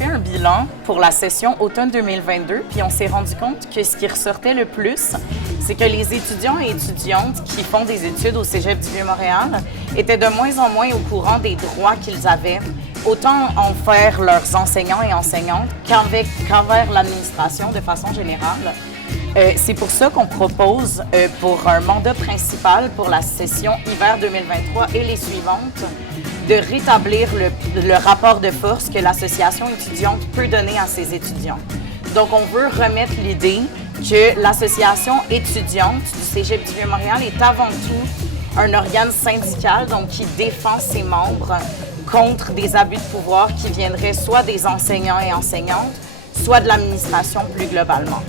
fait un bilan pour la session automne 2022, puis on s'est rendu compte que ce qui ressortait le plus, c'est que les étudiants et étudiantes qui font des études au Cégep du Vieux-Montréal étaient de moins en moins au courant des droits qu'ils avaient, autant envers leurs enseignants et enseignantes qu'envers l'administration de façon générale. C'est pour ça qu'on propose, pour un mandat principal pour la session hiver 2023 et les suivantes, de rétablir le rapport de force que l'association étudiante peut donner à ses étudiants. Donc, on veut remettre l'idée que l'association étudiante du Cégep du Vieux-Montréal est avant tout un organe syndical, donc qui défend ses membres contre des abus de pouvoir qui viendraient soit des enseignants et enseignantes, soit de l'administration plus globalement.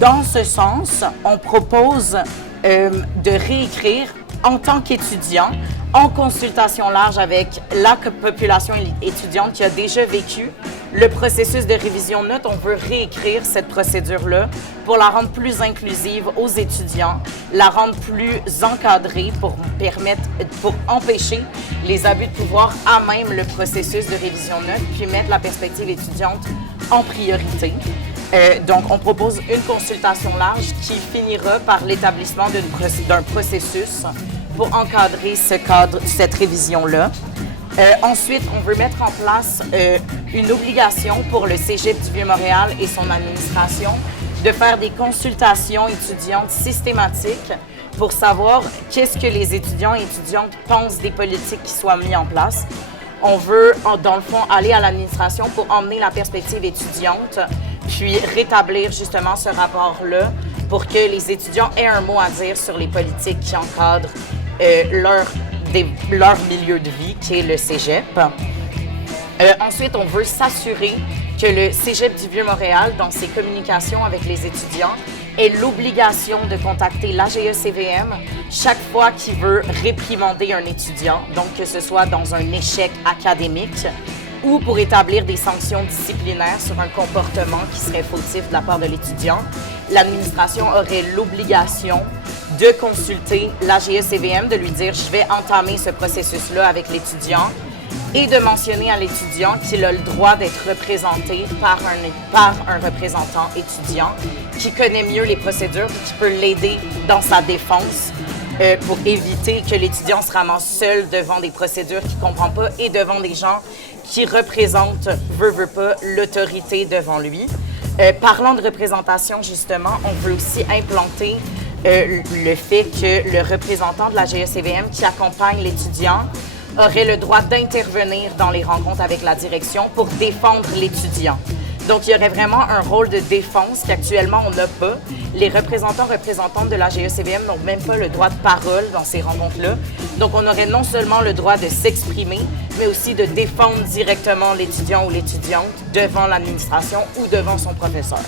Dans ce sens, on propose de réécrire en tant qu'étudiant, en consultation large avec la population étudiante qui a déjà vécu le processus de révision de notes. On veut réécrire cette procédure-là pour la rendre plus inclusive aux étudiants, la rendre plus encadrée pour empêcher les abus de pouvoir à même le processus de révision de notes, puis mettre la perspective étudiante en priorité. Donc, on propose une consultation large qui finira par l'établissement d'un processus pour encadrer cette révision-là. Ensuite, on veut mettre en place une obligation pour le Cégep du Vieux-Montréal et son administration de faire des consultations étudiantes systématiques pour savoir qu'est-ce que les étudiants et étudiantes pensent des politiques qui soient mises en place. On veut, dans le fond, aller à l'administration pour emmener la perspective étudiante, puis rétablir justement ce rapport-là pour que les étudiants aient un mot à dire sur les politiques qui encadrent leur milieu de vie, qui est le cégep. Ensuite, on veut s'assurer que le Cégep du Vieux-Montréal, dans ses communications avec les étudiants, ait l'obligation de contacter l'AGE-CVM chaque fois qu'il veut réprimander un étudiant, donc que ce soit dans un échec académique ou pour établir des sanctions disciplinaires sur un comportement qui serait fautif de la part de l'étudiant. L'administration aurait l'obligation de consulter l'AGE-CVM, de lui dire « je vais entamer ce processus-là avec l'étudiant » et de mentionner à l'étudiant qu'il a le droit d'être représenté par un représentant étudiant qui connaît mieux les procédures et qui peut l'aider dans sa défense pour éviter que l'étudiant se ramasse seul devant des procédures qu'il ne comprend pas et devant des gens qui représentent, veut pas, l'autorité devant lui. Parlant de représentation, justement, on veut aussi implanter le fait que le représentant de la GECVM qui accompagne l'étudiant aurait le droit d'intervenir dans les rencontres avec la direction pour défendre l'étudiant. Donc, il y aurait vraiment un rôle de défense qu'actuellement, on n'a pas. Les représentantes de la GECVM n'ont même pas le droit de parole dans ces rencontres-là. Donc, on aurait non seulement le droit de s'exprimer, mais aussi de défendre directement l'étudiant ou l'étudiante devant l'administration ou devant son professeur.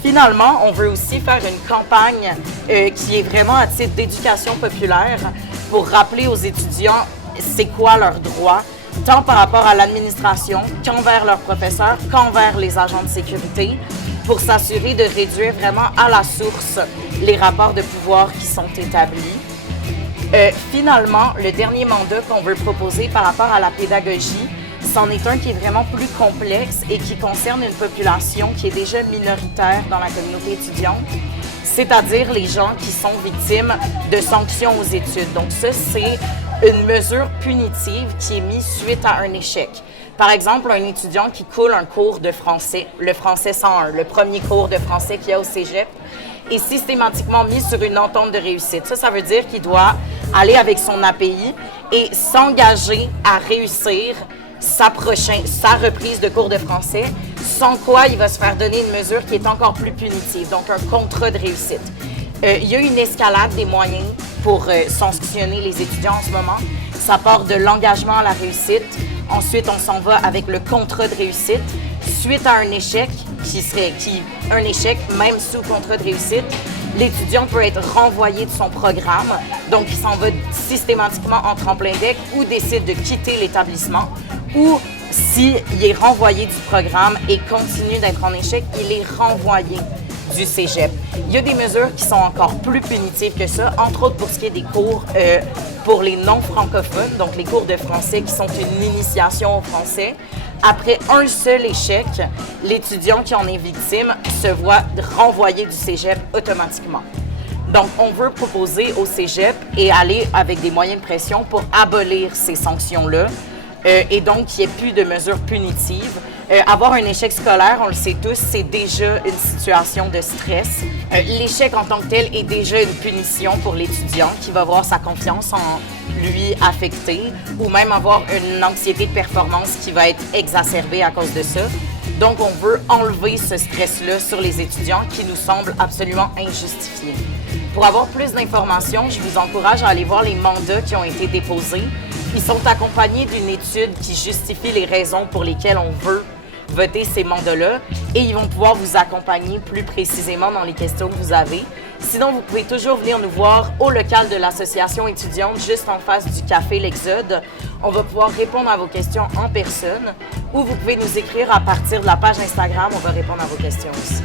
Finalement, on veut aussi faire une campagne qui est vraiment à titre d'éducation populaire pour rappeler aux étudiants c'est quoi leurs droits, tant par rapport à l'administration qu'envers leurs professeurs, qu'envers les agents de sécurité, pour s'assurer de réduire vraiment à la source les rapports de pouvoir qui sont établis. Finalement, le dernier mandat qu'on veut proposer par rapport à la pédagogie, c'en est un qui est vraiment plus complexe et qui concerne une population qui est déjà minoritaire dans la communauté étudiante, c'est-à-dire les gens qui sont victimes de sanctions aux études. Donc ça, c'est une mesure punitive qui est mise suite à un échec. Par exemple, un étudiant qui coule un cours de français, le français 101, le premier cours de français qu'il y a au cégep, est systématiquement mis sur une entente de réussite. Ça veut dire qu'il doit aller avec son API et s'engager à réussir sa reprise de cours de français, sans quoi il va se faire donner une mesure qui est encore plus punitive, donc un contrat de réussite. Il y a une escalade des moyens pour sanctionner les étudiants en ce moment. Ça part de l'engagement à la réussite. Ensuite, on s'en va avec le contrat de réussite. Suite à un échec, un échec, même sous contrat de réussite, l'étudiant peut être renvoyé de son programme. Donc, il s'en va systématiquement en tremplin deck ou décide de quitter l'établissement. Ou s'il est renvoyé du programme et continue d'être en échec, il est renvoyé du cégep. Il y a des mesures qui sont encore plus punitives que ça, entre autres pour ce qui est des cours pour les non-francophones, donc les cours de français qui sont une initiation au français. Après un seul échec, l'étudiant qui en est victime se voit renvoyer du cégep automatiquement. Donc, on veut proposer au cégep et aller avec des moyens de pression pour abolir ces sanctions-là et donc qu'il n'y ait plus de mesures punitives. Avoir un échec scolaire, on le sait tous, c'est déjà une situation de stress. L'échec en tant que tel est déjà une punition pour l'étudiant qui va voir sa confiance en lui affectée ou même avoir une anxiété de performance qui va être exacerbée à cause de ça. Donc, on veut enlever ce stress-là sur les étudiants qui nous semble absolument injustifié. Pour avoir plus d'informations, je vous encourage à aller voir les mandats qui ont été déposés. Ils sont accompagnés d'une étude qui justifie les raisons pour lesquelles on veut voter ces mandats-là et ils vont pouvoir vous accompagner plus précisément dans les questions que vous avez. Sinon, vous pouvez toujours venir nous voir au local de l'association étudiante, juste en face du café L'Exode. On va pouvoir répondre à vos questions en personne ou vous pouvez nous écrire à partir de la page Instagram. On va répondre à vos questions aussi.